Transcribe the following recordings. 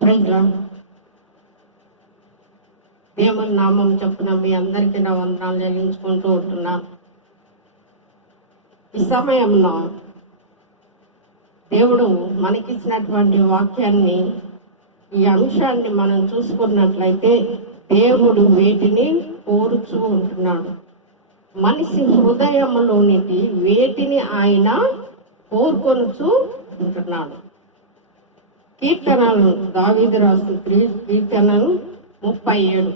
ప్రజల దేవుని నామం చెప్పున మీ అందరికీ నా వందనాలు చెల్లించుకుంటూ ఉంటున్నా. ఈ సమయంలో దేవుడు మనకిచ్చినటువంటి వాక్యాన్ని ఈ అంశాన్ని మనం చూసుకున్నట్లయితే దేవుడు వేటిని కోరుచూ ఉంటున్నాడు. మనిషి హృదయంలోనికి వేటిని ఆయన కోరుకొనుచూ ఉంటున్నాడు. కీర్తనలు దావీదు రాసిన కీర్తనలు ముప్పై ఏడు.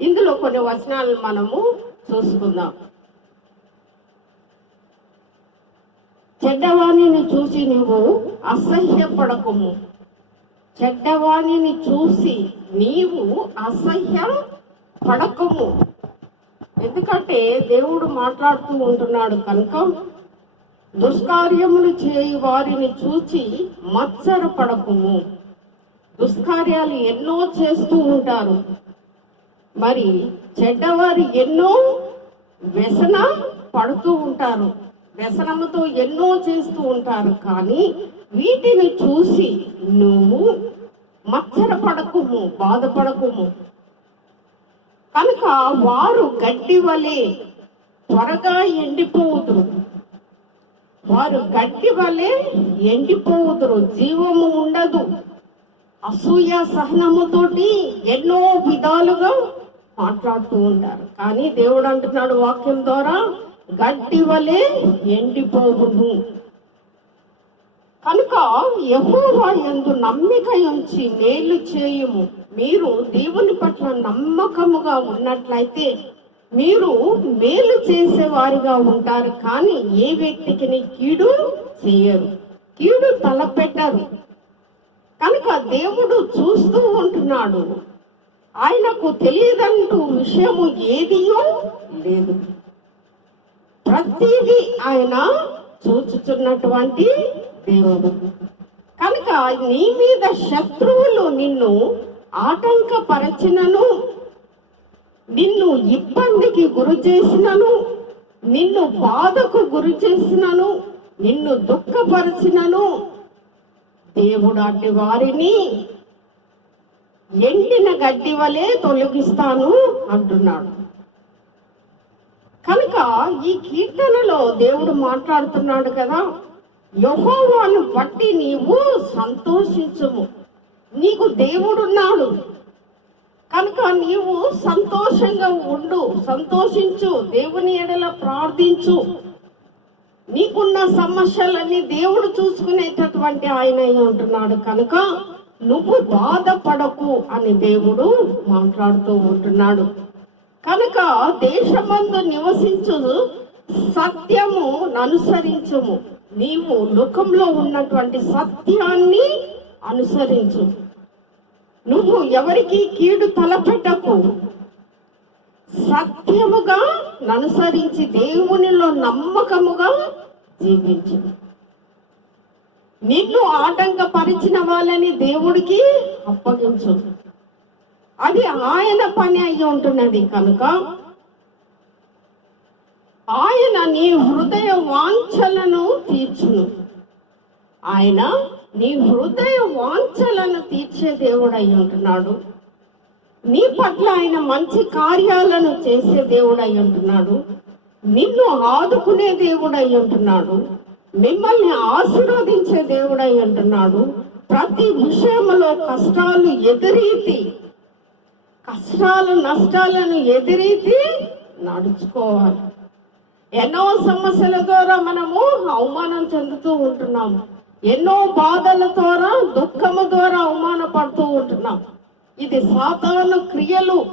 ఇందులో కొన్ని వచనాలు మనము చూసుకుందాం. చెడ్డవాణిని చూసి నువ్వు అసహ్యపడకము. చెడ్డవాణిని చూసి నీవు అసహ్యం పడకము ఎందుకంటే దేవుడు మాట్లాడుతూ ఉంటున్నాడు కనుక దుష్కార్యములు చేయు వారిని చూచి మత్సర పడకుము దుష్కార్యాలు ఎన్నో చేస్తూ ఉంటారు. మరి చెడ్డవారు ఎన్నో వ్యసన పడుతూ ఉంటారు. వ్యసనముతో ఎన్నో చేస్తూ ఉంటారు. కానీ వీటిని చూసి నువ్వు మచ్చర పడకుము బాధపడకుము. కనుక వారు గడ్డి వలె త్వరగా ఎండిపోవుదురు. వారు గడ్డి వలె ఎండిపోవుదురు జీవము ఉండదు. అసూయ సహనముతోటి ఎన్నో విధాలుగా మాట్లాడుతూ ఉంటారు. కానీ దేవుడు అంటున్నాడు వాక్యం ద్వారా గడ్డి వలె ఎండిపోవును. కనుక యెహోవా ఎందు నమ్మిక ఉంచి మేలు చేయుము. మీరు దేవుని పట్ల నమ్మకముగా ఉన్నట్లయితే మీరు మేలు చేసేవారిగా ఉంటారు కానీ ఏ వ్యక్తికి కీడు చేయరు. కీడు తలపెట్టరు. కనుక దేవుడు చూస్తూ ఉంటున్నాడు. ఆయనకు తెలియదంటూ విషయము ఏదియో లేదు. ప్రతిదీ ఆయన చూచుచున్నటువంటి దేవుడు. కనుక నీ మీద శత్రువులు నిన్ను ఆటంకపరచినను నిన్ను ఇబ్బందికి గురి చేసినను నిన్ను బాధకు గురి చేసినను నిన్ను దుఃఖపరిచినను దేవుడాటి వారిని ఎండిన గడ్డి వలె తొలగిస్తాను అంటున్నాడు. కనుక ఈ కీర్తనలో దేవుడు మాట్లాడుతున్నాడు కదా యహోవాను బట్టి నీవు సంతోషించుము. నీకు దేవుడున్నాడు. కనుక నీవు సంతోషంగా ఉండు సంతోషించు దేవుని ఎడల ప్రార్థించు. నీకున్న సమస్యలన్నీ దేవుడు చూసుకునేటటువంటి ఆయన అయి ఉంటున్నాడు కనుక నువ్వు బాధపడకు అని దేవుడు మాట్లాడుతూ ఉంటున్నాడు. కనుక దేశమందు నివసించు సత్యము అనుసరించుము నీవు లోకంలో ఉన్నటువంటి సత్యాన్ని అనుసరించు. నువ్వు ఎవరికి కీడు తలపెట్టకు. సత్యముగా అనుసరించి దేవునిలో నమ్మకముగా జీవించు. నిన్ను ఆటంకపరిచిన వాళ్ళని దేవుడికి అప్పగించు. అది ఆయన పని అయి ఉంటున్నది కనుక ఆయన నీ హృదయ వాంఛలను తీర్చును. ఆయన నీ హృదయ వాంఛలను తీర్చే దేవుడు అయి ఉంటున్నాడు. నీ పట్ల ఆయన మంచి కార్యాలను చేసే దేవుడు అయి ఉంటున్నాడు. నిన్ను ఆదుకునే దేవుడు అయి ఉంటున్నాడు. మిమ్మల్ని ఆశీర్వదించే దేవుడు అయి ఉంటున్నాడు. ప్రతి విషయంలో కష్టాలు ఎదురీతి కష్టాలు నష్టాలను ఎదిరీతి నడుచుకోవాలి. ఎన్నో సమస్యల ద్వారా మనము అవమానం చెందుతూ ఉంటున్నాము. ఎన్నో బాధల ద్వారా దుఃఖము ద్వారా అవమానపడుతూ ఉంటున్నాం. ఇది సాతాను క్రియలు.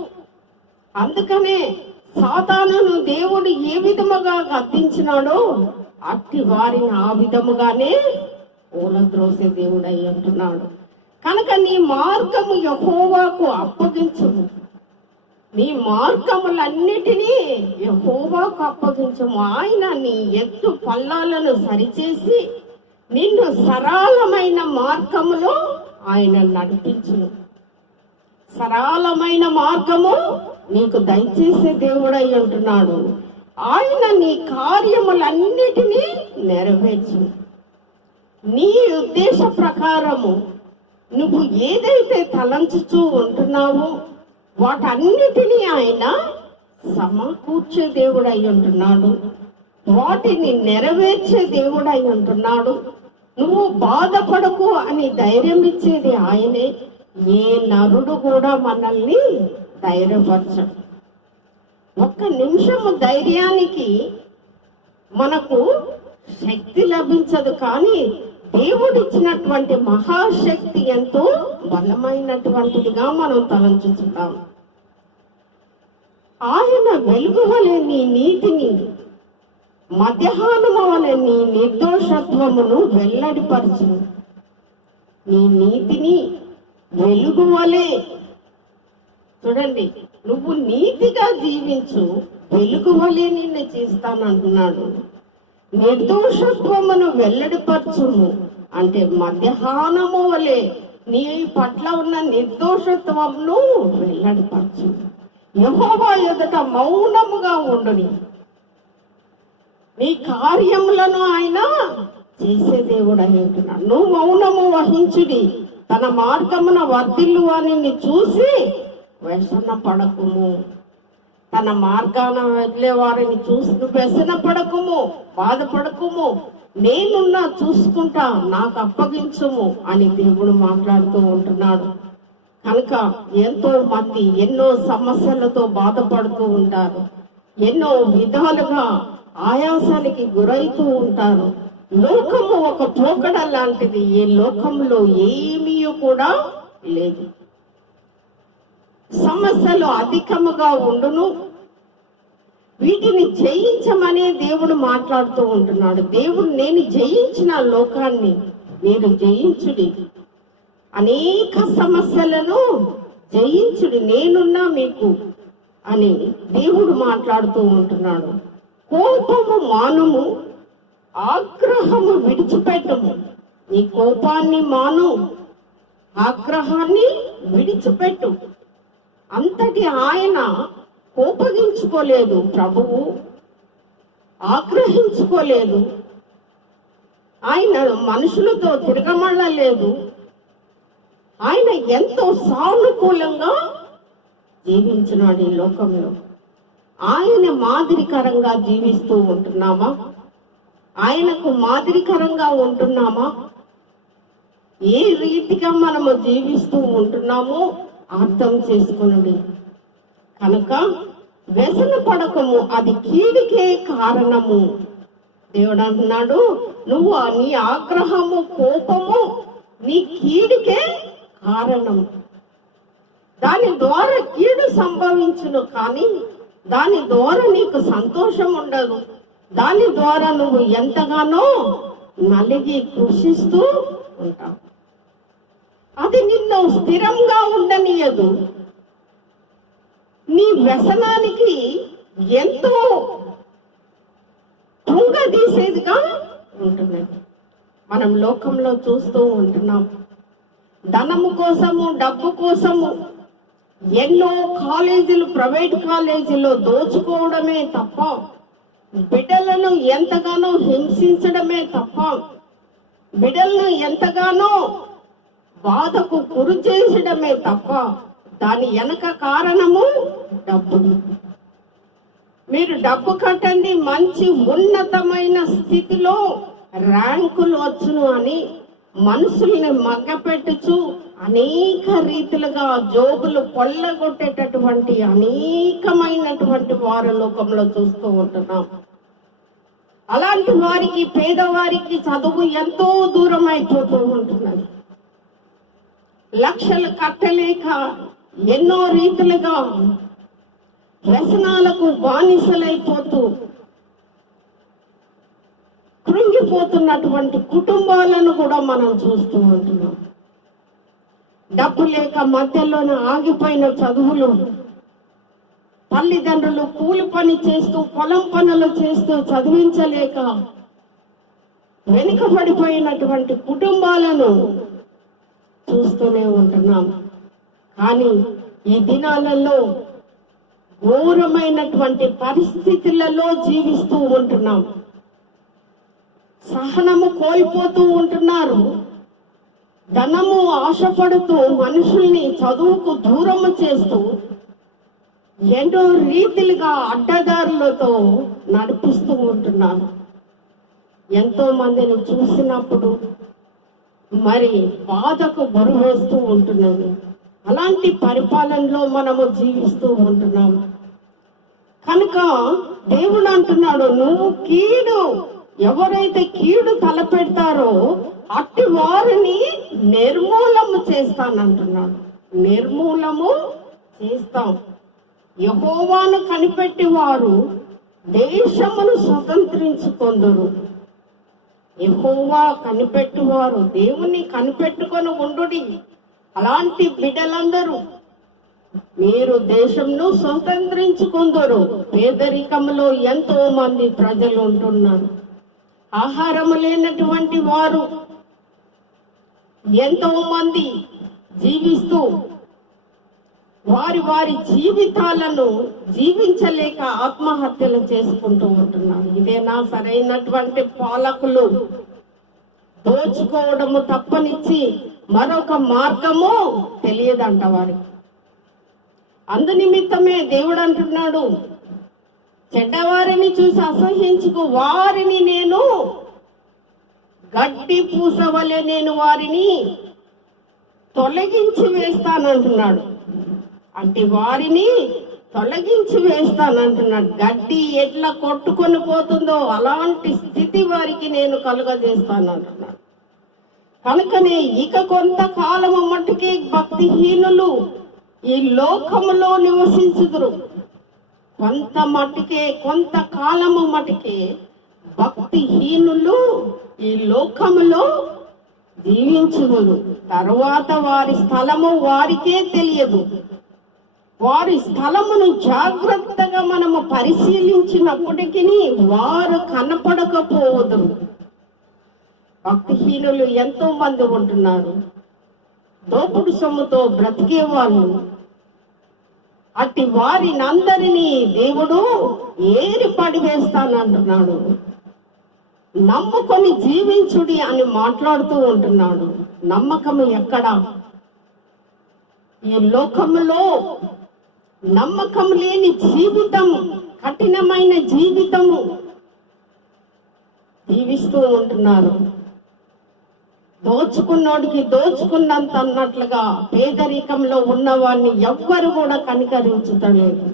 అందుకనే సాతానును దేవుడు ఏ విధముగా గద్దించినాడో అట్టి వారిని ఆ విధముగానే ఊలద్రోసే దేవుడు అయి అంటున్నాడు కనుక నీ మార్గము యహోవాకు అప్పగించుము. నీ మార్గములన్నిటినీ యహోవాకు అప్పగించము. ఆయన నీ ఎత్తు పల్లాలను సరిచేసి నిన్ను సరళమైన మార్గములో ఆయన నడిపించును. సరళమైన మార్గము నీకు దయచేసే దేవుడై ఉంటున్నాడు. ఆయన నీ కార్యములన్నిటినీ నెరవేర్చు నీ ఉద్దేశ ప్రకారము నువ్వు ఏదైతే తలంచుతూ ఉంటున్నావో వాటన్నిటినీ ఆయన సమకూర్చే దేవుడై ఉంటున్నాడు. వాటిని నెరవేర్చే దేవుడు అయి ఉంటున్నాడు. నువ్వు బాధపడకు అని ధైర్యం ఇచ్చేది ఆయనే. ఏ నరుడు కూడా మనల్ని ధైర్యపరచడు. ఒక్క నిమిషము ధైర్యానికి మనకు శక్తి లభించదు కానీ దేవుడిచ్చినటువంటి మహాశక్తి ఎంతో బలమైనటువంటిదిగా మనం తలంచుకుంటాం ఆయన వెలుగు నీ నీతిని మధ్యాహ్నము వలె నీ నిర్దోషత్వమును వెల్లడిపరచు. నీ నీతిని వెలుగు వలె చూడండి నువ్వు నీతిగా జీవించు వెలుగు వలే నిన్ను చేస్తానంటున్నాడు. నిర్దోషత్వమును వెల్లడిపరచుము అంటే మధ్యాహ్నము వలె నీ పట్ల ఉన్న నిర్దోషత్వంను వెల్లడిపరచు యహోవా ఎదుట మౌనముగా ఉండుని నీ కార్యములను ఆయన చేసే దేవుడు అని అంటున్నాడు. నువ్వు మౌనము వహించుడి. తన మార్గమున వర్ధిల్లు అని చూసి వ్యసన పడకుము. తన మార్గాన వెళ్ళే వారిని చూసి నువ్వు వ్యసన పడకుము బాధపడకుము. నేనున్నా చూసుకుంటా నాకు అప్పగించుము అని దేవుడు మాట్లాడుతూ ఉంటున్నాడు. కనుక ఎంతో మంది ఎన్నో సమస్యలతో బాధపడుతూ ఉంటారు. ఎన్నో విధాలుగా ఆయాసానికి గురైతూ ఉంటారు లోకము ఒక పోకడ లాంటిది. ఈ లోకంలో ఏమీ కూడా లేదు. సమస్యలు అధికముగా ఉండును. వీటిని జయించమనే దేవుడు మాట్లాడుతూ ఉంటున్నాడు. దేవుడు నేను జయించిన లోకాన్ని మీరు జయించుడి. అనేక సమస్యలను జయించుడి. నేనున్నా మీకు అని దేవుడు మాట్లాడుతూ ఉంటున్నాడు. కోపము మానుము ఆగ్రహము విడిచిపెట్టము. నీ కోపాన్ని మాను ఆగ్రహాన్ని విడిచిపెట్టు. అంతటి ఆయన కోపగించుకోలేదు ప్రభువు ఆగ్రహించుకోలేదు. ఆయన మనుషులతో తిరగమళ్ళలేదు. ఆయన ఎంతో సానుకూలంగా జీవించినాడు ఈ లోకంలో. ఆయన మాదిరికరంగా జీవిస్తూ ఉంటున్నామా? ఆయనకు మాదిరికరంగా ఉంటున్నామా? ఏ రీతిగా మనము జీవిస్తూ ఉంటున్నామో అర్థం చేసుకునండి. కనుక వ్యసన పడకము అది కీడికే కారణము. దేవుడు అంటున్నాడు నువ్వు నీ ఆగ్రహము కోపము నీ కీడికే కారణం. దాని ద్వారా కీడు సంభవించును కానీ దాని ద్వారా నీకు సంతోషం ఉండదు. దాని ద్వారా నువ్వు ఎంతగానో నలిగి కృషిస్తూ ఉంటావు. అది నిన్ను స్థిరంగా ఉండనీయదు. నీ వ్యసనానికి ఎంతో తీసేదిగా ఉంటుంది. మనం లోకంలో చూస్తూ ఉంటున్నాం. ధనము కోసము డబ్బు కోసము ఎన్నో కాలేజీలు ప్రైవేట్ కాలేజీలో దోచుకోవడమే తప్ప బిడ్డలను ఎంతగానో హింసించడమే తప్ప బిడ్డలను ఎంతగానో బాధకు గురి చేసడమే తప్ప దాని వెనక కారణము డబ్బులు. మీరు డబ్బు కట్టండి మంచి ఉన్నతమైన స్థితిలో ర్యాంకులు వచ్చును అని మనుషుల్ని మగ్గపెట్టుచు అనేక రీతిలుగా జోబులు కొల్లగొట్టేటటువంటి అనేకమైనటువంటి వారు లోకంలో చూస్తూ ఉంటున్నాం. అలాంటి వారికి పేదవారికి చదువు ఎంతో దూరం అయిపోతూ ఉంటున్నది. లక్షలు కట్టలేక ఎన్నో రీతిలుగా వ్యసనాలకు బానిసలైపోతూ కృంగిపోతున్నటువంటి కుటుంబాలను కూడా మనం చూస్తూ ఉంటున్నాం. డబ్బు లేక మధ్యలోనే ఆగిపోయిన చదువులు తల్లిదండ్రులు కూలి పని చేస్తూ పొలం పనులు చేస్తూ చదివించలేక వెనుకబడిపోయినటువంటి కుటుంబాలను చూస్తూనే ఉంటున్నాం. కానీ ఈ దినాలలో ఘోరమైనటువంటి పరిస్థితులలో జీవిస్తూ ఉంటున్నాం. సహనము కోల్పోతూ ఉంటున్నారు. ధనము ఆశపడుతూ మనుషుల్ని చదువుకు దూరము చేస్తూ ఎన్నో రీతిలుగా అడ్డదారులతో నడిపిస్తూ ఉంటున్నారు. ఎంతో మందిని చూసినప్పుడు మరి బాధకు బరువేస్తూ ఉంటున్నాము. అలాంటి పరిపాలనలో మనము జీవిస్తూ ఉంటున్నాము. కనుక దేవుడు అంటున్నాడు నువ్వు కీడు ఎవరైతే కీడు తలపెడతారో అట్టి వారిని నిర్మూలము చేస్తానంటున్నాడు. నిర్మూలము చేస్తాం. యహోవాను కనిపెట్టి వారు దేశమును స్వతంత్రించుకొందరు. యహోవా కనిపెట్టువారు దేవుణ్ణి కనిపెట్టుకొని ఉండుడి. అలాంటి బిడ్డలందరూ మీరు దేశంను స్వతంత్రించుకుందరు. పేదరికంలో ఎంతో మంది ప్రజలు ఉంటున్నారు. ఆహారము లేనటువంటి వారు ఎంతో మంది జీవిస్తూ వారి వారి జీవితాలను జీవించలేక ఆత్మహత్యలు చేసుకుంటూ ఉంటున్నారు. ఇదేనా సరైనటువంటి పాలకులు దోచుకోవడము తప్పనిచ్చి మరొక మార్గము తెలియదంట వారికి. అందు నిమిత్తమే దేవుడు అంటున్నాడు చెడ్డవారిని చూసి అసహ్యించుకు వారిని నేను గడ్డి పూసవలే నేను వారిని తొలగించి వేస్తానంటున్నాడు. అంటే వారిని తొలగించి వేస్తానంటున్నాడు. గడ్డి ఎట్లా కొట్టుకొని పోతుందో అలాంటి స్థితి వారికి నేను కలుగజేస్తానంటున్నాడు. కనుకనే ఇక కొంతకాలము మట్టుకే భక్తిహీనులు ఈ లోకములో నివసించుదురు. కొంత మటుకే కొంతకాలము మటుకే భక్తిహీనులు ఈ లోకములో జీవించుదురు. తరువాత వారి స్థలము వారికే తెలియదు. వారి స్థలమును జాగ్రత్తగా మనము పరిశీలించినప్పటికీ వారు కనపడకపోదురు. భక్తిహీనులు ఎంతో మంది ఉంటున్నారు. దోపుడు సొమ్ముతో బ్రతికే వాళ్ళు అట్టి వారినందరినీ దేవుడు ఏరి పడివేస్తానంటున్నాడు నమ్ముకొని జీవించుడి అని మాట్లాడుతూ ఉంటున్నాడు. నమ్మకం ఎక్కడ? ఈ లోకంలో నమ్మకం లేని జీవితం కఠినమైన జీవితము జీవిస్తూ ఉంటున్నారు. దోచుకున్నోడికి దోచుకున్నంత అన్నట్లుగా పేదరికంలో ఉన్నవాడిని ఎవ్వరు కూడా కనికరించలేదు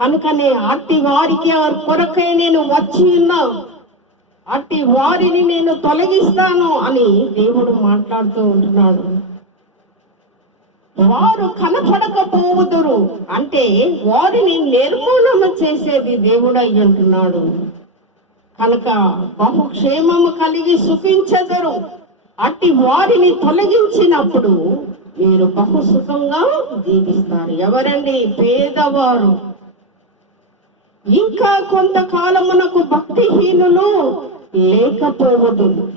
కనుకనే అట్టి వారికి వారి కొరకై నేను వచ్చి ఉన్నా అట్టి వారిని నేను తొలగిస్తాను అని దేవుడు మాట్లాడుతూ ఉంటున్నాడు. వారు కనపడకపోవుదురు అంటే వారిని నిర్మూలన చేసేది దేవుడు అయ్యి ఉంటున్నాడు కనుక బహుక్షేమము కలిగి సుఖించదరు. అట్టి వారిని తొలగించినప్పుడు మీరు బహు సుఖంగా జీవిస్తారు. ఎవరండి? పేదవారు. ఇంకా కొంతకాలమునకు భక్తిహీనులు లేకపోవదు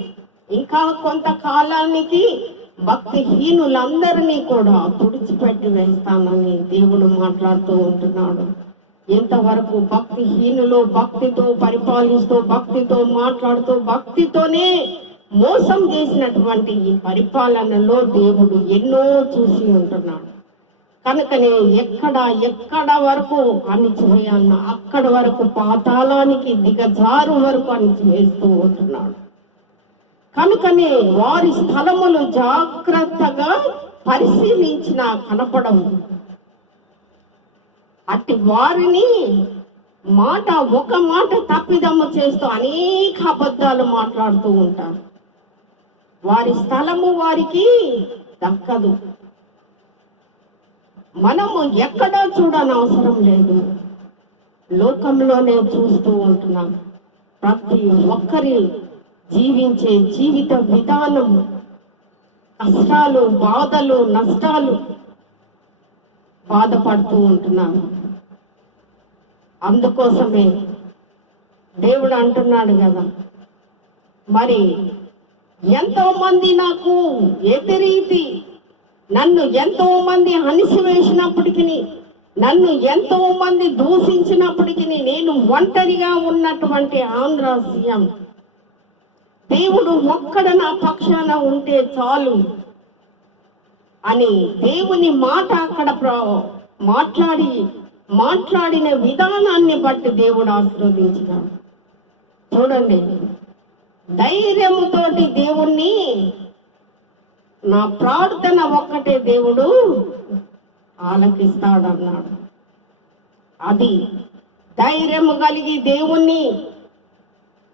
ఇంకా కొంతకాలానికి భక్తిహీనులందరినీ కూడా తుడిచిపెట్టి వేస్తానని దేవుడు మాట్లాడుతూ ఉంటున్నాడు. ఎంతవరకు భక్తిహీనులు భక్తితో పరిపాలిస్తూ భక్తితో మాట్లాడుతూ భక్తితోనే మోసం చేసినటువంటి ఈ పరిపాలనలో దేవుడు ఎన్నో చూసి ఉంటున్నాడు. కనుకనే ఎక్కడ ఎక్కడ వరకు అణిచివేయాలన్న అక్కడ వరకు పాతాళానికి దిగజారు వరకు అణిచివేస్తూ ఉంటున్నాడు. కనుకనే వారి స్థలములు జాగ్రత్తగా పరిశీలించిన కనపడవు. అట్టి వారిని మాట ఒక మాట తప్పిదమ్మ చేస్తూ అనేక అబద్ధాలు మాట్లాడుతూ ఉంటారు. వారి స్థలము వారికి దక్కదు. మనము ఎక్కడా చూడని అవసరం లేదు. లోకంలోనే చూస్తూ ఉంటున్నాం. ప్రతి ఒక్కరి జీవించే జీవిత విధానం కష్టాలు బాధలు నష్టాలు బాధపడుతూ ఉంటున్నాము అందుకోసమే దేవుడు అంటున్నాడు కదా. మరి ఎంతో మంది నాకు వ్యతిరీతి నన్ను ఎంతో మంది అణిసివేసినప్పటికీ నన్ను ఎంతో మంది దూషించినప్పటికీ నేను ఒంటరిగా ఉన్నటువంటి ఆంధ్ర సీఎం. దేవుడు ఒక్కడ నా పక్షాన ఉంటే చాలు అని దేవుని మాట అక్కడ మాట్లాడి మాట్లాడిన విధానాన్ని బట్టి దేవుడు ఆశీర్వదించినాడు. చూడండి ధైర్యముతోటి దేవుణ్ణి నా ప్రార్థన ఒక్కటే దేవుడు ఆలకిస్తాడన్నాడు. అది ధైర్యము కలిగి దేవుణ్ణి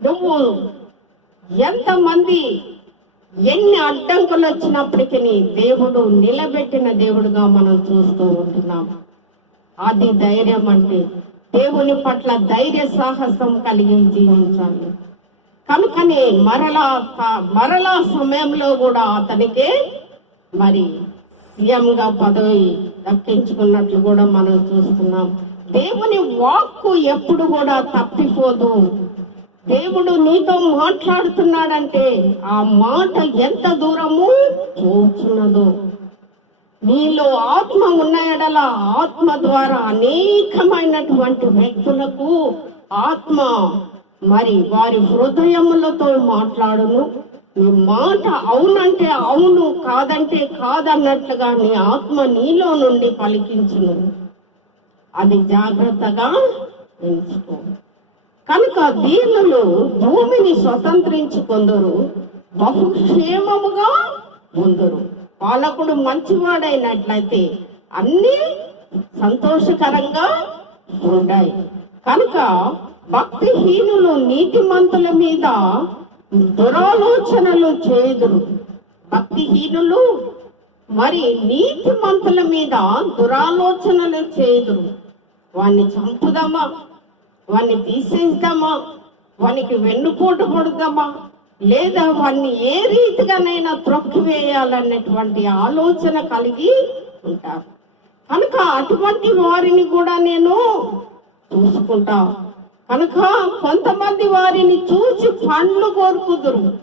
నువ్వు ఎంతమంది ఎన్ని అడ్డంకులు వచ్చినప్పటికీ దేవుడు నిలబెట్టిన దేవుడుగా మనం చూస్తూ ఉంటున్నాము అది ధైర్యం అంటే దేవుని పట్ల ధైర్య సాహసం కలిగి జీవించాలి. కనుకనే మరలా మరలా సమయంలో కూడా అతనికే మరి సీఎంగా పదవి దక్కించుకున్నట్లు కూడా మనం చూస్తున్నాం. దేవుని వాక్కు ఎప్పుడు కూడా తప్పిపోదు. దేవుడు నీతో మాట్లాడుతున్నాడంటే ఆ మాట ఎంత దూరము పోచున్నదో. నీలో ఆత్మ ఉన్న ఎడల ఆత్మ ద్వారా అనేకమైనటువంటి వ్యక్తులకు ఆత్మ మరి వారి హృదయములతో మాట్లాడును. నీ మాట అవునంటే అవును కాదంటే కాదన్నట్లుగా నీ ఆత్మ నీలో నుండి పలికించును. అది జాగ్రత్తగా ఎంచుకో. కనుక దీనులు భూమిని స్వతంత్రించుకొందరు బహుక్షేమముగా ఉందరు. పాలకుడు మంచివాడైనట్లయితే అన్నీ సంతోషకరంగా ఉంటాయి. కనుక భక్తిహీనులు నీతిమంతుల మీద దురాలోచనలు చేదురు భక్తిహీనులు మరి నీతిమంతుల మీద దురాలోచనలు చేదురు వాణ్ణి చంపుదామా? వాణ్ణి తీసేద్దామా? వానికి వెన్నుపోటు పడుదామా లేదా వాడిని ఏ రీతిగానైనా త్రొక్కివేయాలన్నటువంటి ఆలోచన కలిగి ఉంటారు. కనుక అటువంటి వారిని కూడా నేను చూసుకుంటా. కనుక కొంతమంది వారిని చూసి పండ్లు కోరుకుదురు.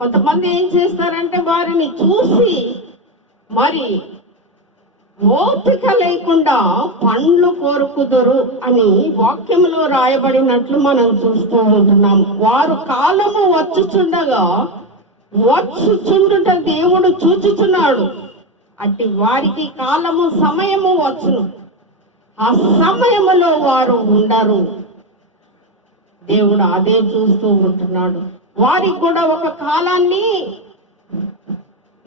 కొంతమంది ఏం చేస్తారంటే వారిని చూసి మరి ఓపిక లేకుండా పండ్లు కోరుకుదురు అని వాక్యంలో రాయబడినట్లు మనం చూస్తూ ఉంటున్నాం. వారు కాలము వచ్చుచుండగా వచ్చుచుండుట దేవుడు చూచుచున్నాడు. అట్టి వారికి కాలము సమయము వచ్చును. ఆ సమయములో వారు ఉండరు. దేవుడు అదే చూస్తూ ఉంటున్నాడు. వారికి కూడా ఒక కాలాన్ని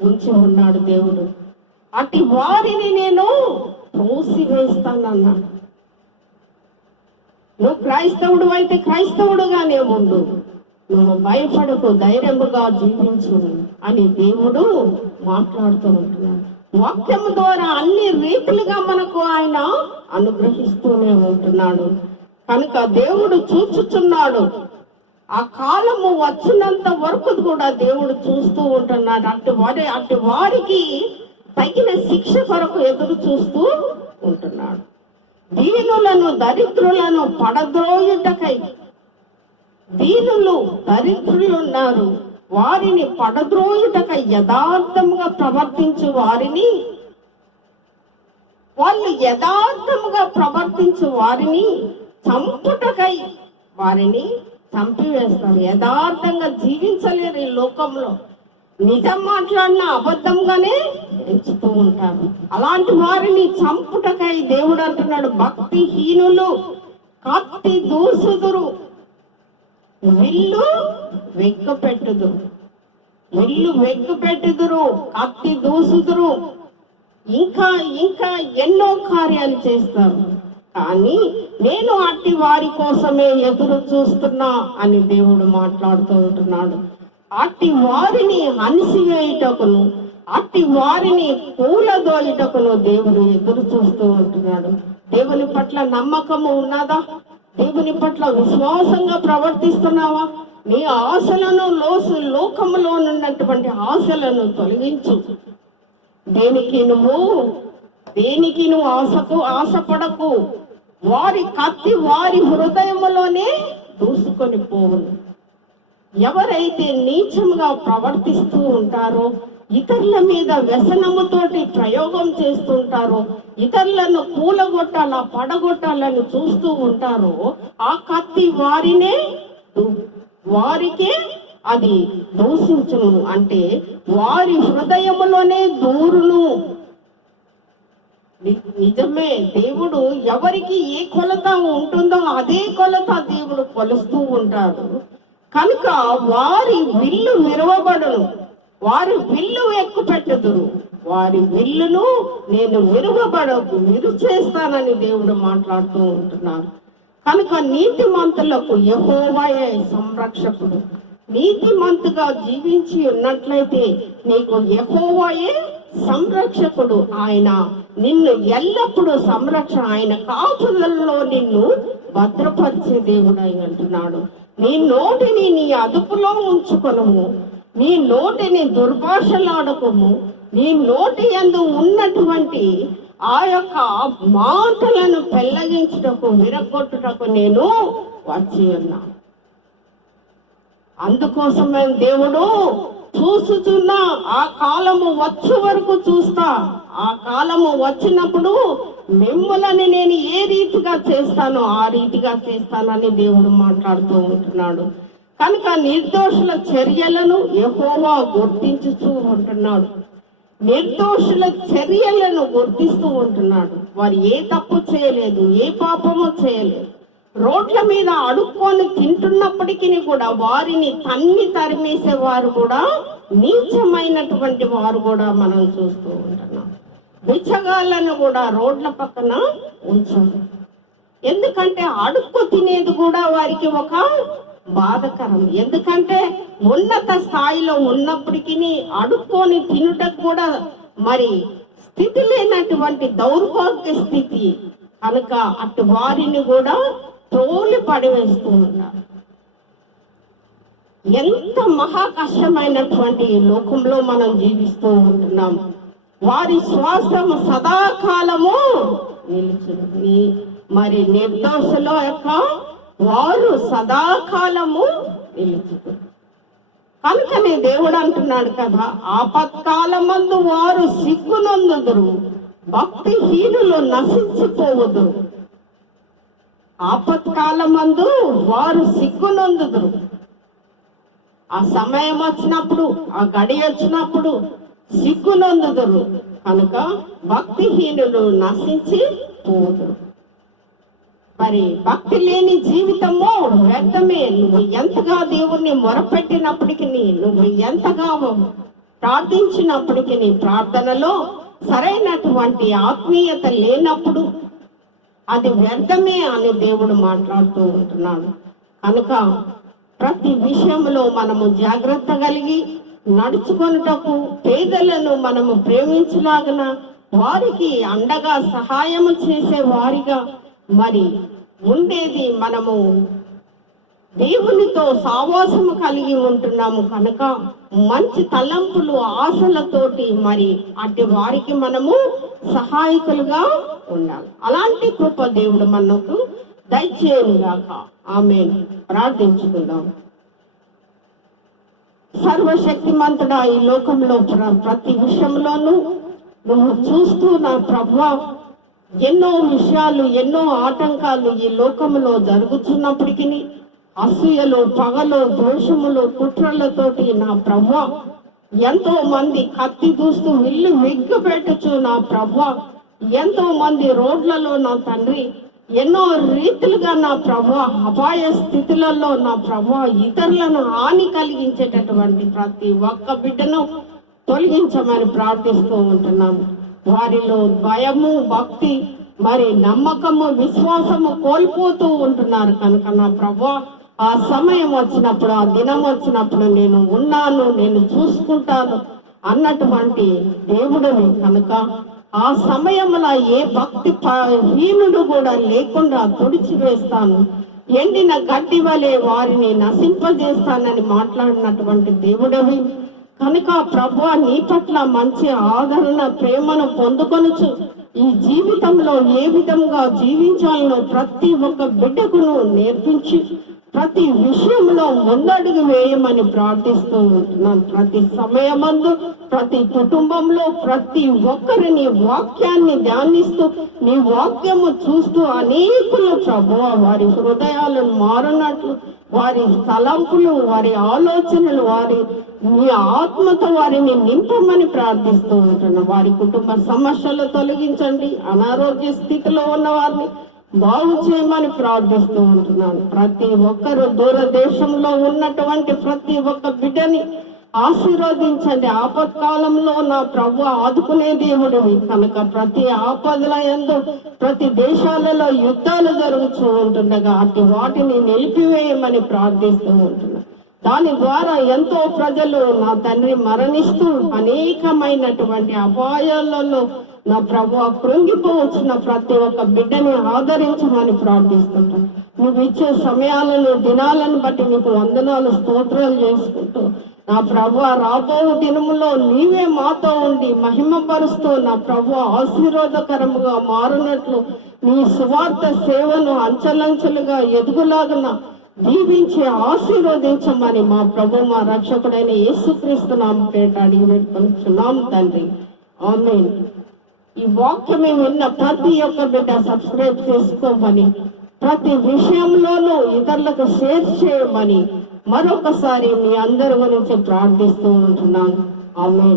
ఉంచి ఉన్నాడు దేవుడు. అట్టి వారిని నేను త్రోసివేస్తానన్నాడు నువ్వు క్రైస్తవుడు అయితే క్రైస్తవుడుగానే ఉండు. నువ్వు భయపడకు ధైర్యముగా జీవించు అని దేవుడు మాట్లాడుతూ ఉంటున్నాడు వాక్యం ద్వారా అన్ని రీతులుగా మనకు ఆయన అనుగ్రహిస్తూనే ఉంటున్నాడు. కనుక దేవుడు చూచుచున్నాడు. ఆ కాలము వచ్చినంత వరకు కూడా దేవుడు చూస్తూ ఉంటున్నాడు. అటు వారి అటు వారికి తగిన శిక్ష కొరకు ఎదురు చూస్తూ ఉంటున్నాడు. దీనులను దరిద్రులను పడద్రోయుటకై దీనులు దరిద్రులు ఉన్నారు వారిని పడద్రోయుటకై యథార్థముగా ప్రవర్తించు వారిని వాళ్ళు యథార్థముగా ప్రవర్తించు వారిని చంపుటకై వారిని చంపివేస్తారు. యథార్థంగా జీవించలేరు ఈ లోకంలో. నిజం మాట్లాడిన అబద్ధంగానే ఎంచుతూ ఉంటారు. అలాంటి వారిని చంపుటకై దేవుడు అంటున్నాడు భక్తిహీనులు కత్తి దూసుదురు విల్లు వెక్కు పెట్టుదురు విల్లు వెక్కు పెట్టుదురు కత్తి దూసుదురు ఇంకా ఇంకా ఎన్నో కార్యాలు చేస్తారు. కానీ నేను అట్టి వారి కోసమే ఎదురు చూస్తున్నా అని దేవుడు మాట్లాడుతూ ఉంటున్నాడు. అట్టి వారిని అణిసివేయుటకును అట్టి వారిని కూలదోయుటకును దేవుడు ఎదురు చూస్తూ ఉంటున్నాడు. దేవుని పట్ల నమ్మకము ఉన్నదా? దేవుని పట్ల విశ్వాసంగా ప్రవర్తిస్తున్నావా? నీ ఆశలను లోసు లోకంలో ఉన్నటువంటి ఆశలను తొలగించు. దేనికి నువ్వు దేనికి నువ్వు ఆశకు ఆశపడకు? వారి కత్తి వారి హృదయములోనే దూసుకొని పోవును. ఎవరైతే నీచంగా ప్రవర్తిస్తూ ఉంటారో ఇతరుల మీద వ్యసనముతోటి ప్రయోగం చేస్తుంటారో ఇతరులను కూలగొట్టాలా పడగొట్టాలని చూస్తూ ఉంటారో ఆ కత్తి వారినే వారికే అది దూషించును అంటే వారి హృదయములోనే దూరును. ని- నిజమే దేవుడు ఎవరికి ఏ కొలత ఉంటుందో అదే కొలత దేవుడు కొలుస్తూ ఉంటాడు. కనుక వారి విల్లు విరవబడును. వారి విల్లు ఎక్కుపెట్టదురు. వారి విల్లును నేను విరువబడ విరు చేస్తానని దేవుడు మాట్లాడుతూ ఉంటున్నాడు. కనుక నీతిమంతులకు యహోవాయే సంరక్షకుడు. నీతిమంతుగా జీవించి ఉన్నట్లయితే నీకు యహోవాయే సంరక్షకుడు. ఆయన నిన్ను ఎల్లప్పుడూ సంరక్షణ ఆయన కాపుదలలో నిన్ను భద్రపరిచే దేవుడై అంటున్నాడు నీ నోటిని నీ అదుపులో ఉంచుకొనము. నీ నోటిని దుర్భాషలాడకము. నీ నోటి యందు ఉన్నటువంటి ఆ యొక్క మాటలను పెళ్ళగించుటకు విరగొట్టుటకు నేను వచ్చి ఉన్నాను అందుకోసమే దేవుడు చూసుచున్నా ఆ కాలము వచ్చే వరకు చూస్తా. ఆ కాలము వచ్చినప్పుడు మిమ్మల్ని నేను ఏ రీతిగా చేస్తానో ఆ రీతిగా చేస్తానని దేవుడు మాట్లాడుతూ ఉంటున్నాడు. కనుక నిర్దోషుల చర్యలను యెహోవా గుర్తించుతూ ఉంటున్నాడు. నిర్దోషుల చర్యలను గుర్తిస్తూ ఉంటున్నాడు. వారు ఏ తప్పు చేయలేదు ఏ పాపము చేయలేదు. రోడ్ల మీద అడుక్కొని తింటున్నప్పటికీ కూడా వారిని తన్ని తరిమేసే వారు కూడా నీచమైనటువంటి వారు కూడా మనం చూస్తూ ఉంటున్నాం. బిచ్చగాళ్ళను కూడా రోడ్ల పక్కన ఉంచారు ఎందుకంటే అడుక్కు తినేది కూడా వారికి ఒక బాధకరం. ఎందుకంటే ఉన్నత స్థాయిలో ఉన్నప్పటికీ అడుక్కొని తినుటకు కూడా మరి స్థితి లేనటువంటి దౌర్భాగ్య స్థితి. కనుక అటు వారిని కూడా తోలి పడివేస్తూ ఉన్నారు ఎంత మహా కష్టమైనటువంటి లోకంలో మనం జీవిస్తూ ఉంటున్నాము వారి శ్వాసము సదాకాలము నిలుచును మరి నిర్దోషుల యొక్క వారు సదాకాలము నిలుచుకు కనుకనే దేవుడు అంటున్నాడు కదా ఆపత్కాలమందు వారు సిగ్గునందుదురు భక్తిహీనులు నశించిపోవదురు. ఆపత్కాలమందు వారు సిగ్గునందుదురు. ఆ సమయం వచ్చినప్పుడు ఆ గడి వచ్చినప్పుడు సిగ్గునందుదురు. కనుక భక్తిహీనులు నశించి పోదురు. మరి భక్తి లేని జీవితము వ్యర్థమే. నువ్వు ఎంతగా దేవుణ్ణి మొరపెట్టినప్పటికీ నువ్వు ఎంతగా ప్రార్థించినప్పటికీ నీ ప్రార్థనలో సరైనటువంటి ఆత్మీయత లేనప్పుడు అది వ్యర్థమే అని దేవుడు మాట్లాడుతూ ఉంటున్నాడు. కనుక ప్రతి విషయంలో మనము జాగ్రత్త కలిగి నడుచుకొనుటకు పేదలను మనము ప్రేమించలాగన వారికి అండగా సహాయము చేసే వారిగా మరి ఉండేది మనము దేవునితో సావాసము కలిగి ఉంటున్నాము కనుక మంచి తలంపులు ఆశలతోటి మరి అటు వారికి మనము సహాయకులుగా ఉండాలి. అలాంటి కృప దేవుడు మనకు దయచేయనుగాక. ఆమె ప్రార్థించుకుందాం. సర్వశక్తిమంతుడా ఈ లోకంలో ప్ర- ప్రతి విషయంలోనూ. నువ్వు చూస్తూ నా ప్రభా ఎన్నో విషయాలు ఎన్నో ఆటంకాలు ఈ లోకంలో జరుగుతున్నప్పటికీ అసూయలు పగలు దోషములు కుట్రలతోటి నా ప్రభా ఎంతో మంది కత్తి దూస్తూ విల్లు పెట్టచ్చు నా ప్రభా ఎంతో మంది రోడ్లలో నా తండ్రి ఎన్నో రీతిలుగా నా ప్రభా అపాయ స్థితులలో నా ప్రభా ఇతరులను హాని కలిగించేటటువంటి ప్రతి ఒక్క బిడ్డను తొలగించమని ప్రార్థిస్తూ ఉంటున్నాము వారిలో భయము భక్తి మరి నమ్మకము విశ్వాసము కోల్పోతూ ఉంటున్నారు కనుక నా ప్రభా ఆ సమయం వచ్చినప్పుడు ఆ దినం వచ్చినప్పుడు నేను ఉన్నాను నేను చూసుకుంటాను అన్నటువంటి దేవుడిని కనుక ఆ సమయంలో ఏ భక్తి హీనుడు కూడా లేకుండా తుడిచివేస్తాను. ఎండిన గడ్డి వలె వారిని నశింపజేస్తానని మాట్లాడినటువంటి దేవుడవి. కనుక ప్రభు నీ పట్ల మంచి ఆదరణ ప్రేమను పొందుకొనుచు ఈ జీవితంలో ఏ విధంగా జీవించాలనో ప్రతి ఒక్క బిడ్డకును నేర్పించి. ప్రతి విషయంలో ముందడుగు వేయమని ప్రార్థిస్తూ ఉంటున్నాను ప్రతి సమయమందు ప్రతి కుటుంబంలో ప్రతి ఒక్కరిని వాక్యాన్ని ధ్యానిస్తూ నీ వాక్యము చూస్తూ అనేకులు ప్రభువ వారి హృదయాలను మారునట్లు వారి తలంపులు వారి ఆలోచనలు వారి మీ ఆత్మతో వారిని నింపమని ప్రార్థిస్తూ ఉంటున్నాం వారి కుటుంబ సమస్యలు తొలగించండి. అనారోగ్య స్థితిలో ఉన్న వారిని బాగు చేయమని ప్రార్థిస్తూ ఉంటున్నాను. ప్రతి ఒక్కరు దూరదేశంలో ఉన్నటువంటి ప్రతి ఒక్క బిడ్డని ఆశీర్వదించండి. ఆపత్కాలంలో నా ప్రభు ఆదుకునే దేవుడివి కనుక ప్రతి ఆపదల ఎందు ప్రతి దేశాలలో యుద్ధాలు జరుగుతూ ఉంటుండగా అటు వాటిని నిలిపివేయమని ప్రార్థిస్తూ ఉంటున్నా దాని ద్వారా ఎంతో ప్రజలు నా తండ్రి మరణిస్తూ అనేకమైనటువంటి అపాయాలలో నా ప్రభు కృంగిపోవచ్చిన ప్రతి ఒక్క బిడ్డని ఆదరించమని ప్రార్థిస్తుంటాను నువ్వు ఇచ్చే సమయాలను దినాలను బట్టి నీకు వందనాలు స్తోత్రాలు చేసుకుంటూ నా ప్రభు రాబో దినములో నీవే మాతో ఉండి మహిమపరుస్తూ నా ప్రభు ఆశీర్వాదకరముగా మారినట్లు నీ సువార్త సేవను అంచలంచెలుగా ఎదుగులాగున దీవించి ఆశీర్వదించమని మా ప్రభు మా రక్షకుడైన యేసుక్రీస్తు నామ పేట అడిగి పెట్టుకుంటున్నాం తండ్రి. ఆమె ఈ వాక్యమే విన్న ప్రతి ఒక్క బిడ్డ సబ్స్క్రైబ్ చేసుకోమని ప్రతి విషయంలోనూ ఇతరులకు షేర్ చేయమని మరొకసారి మీ అందరి గురించి ప్రార్థిస్తూ ఉంటున్నాను. ఆమె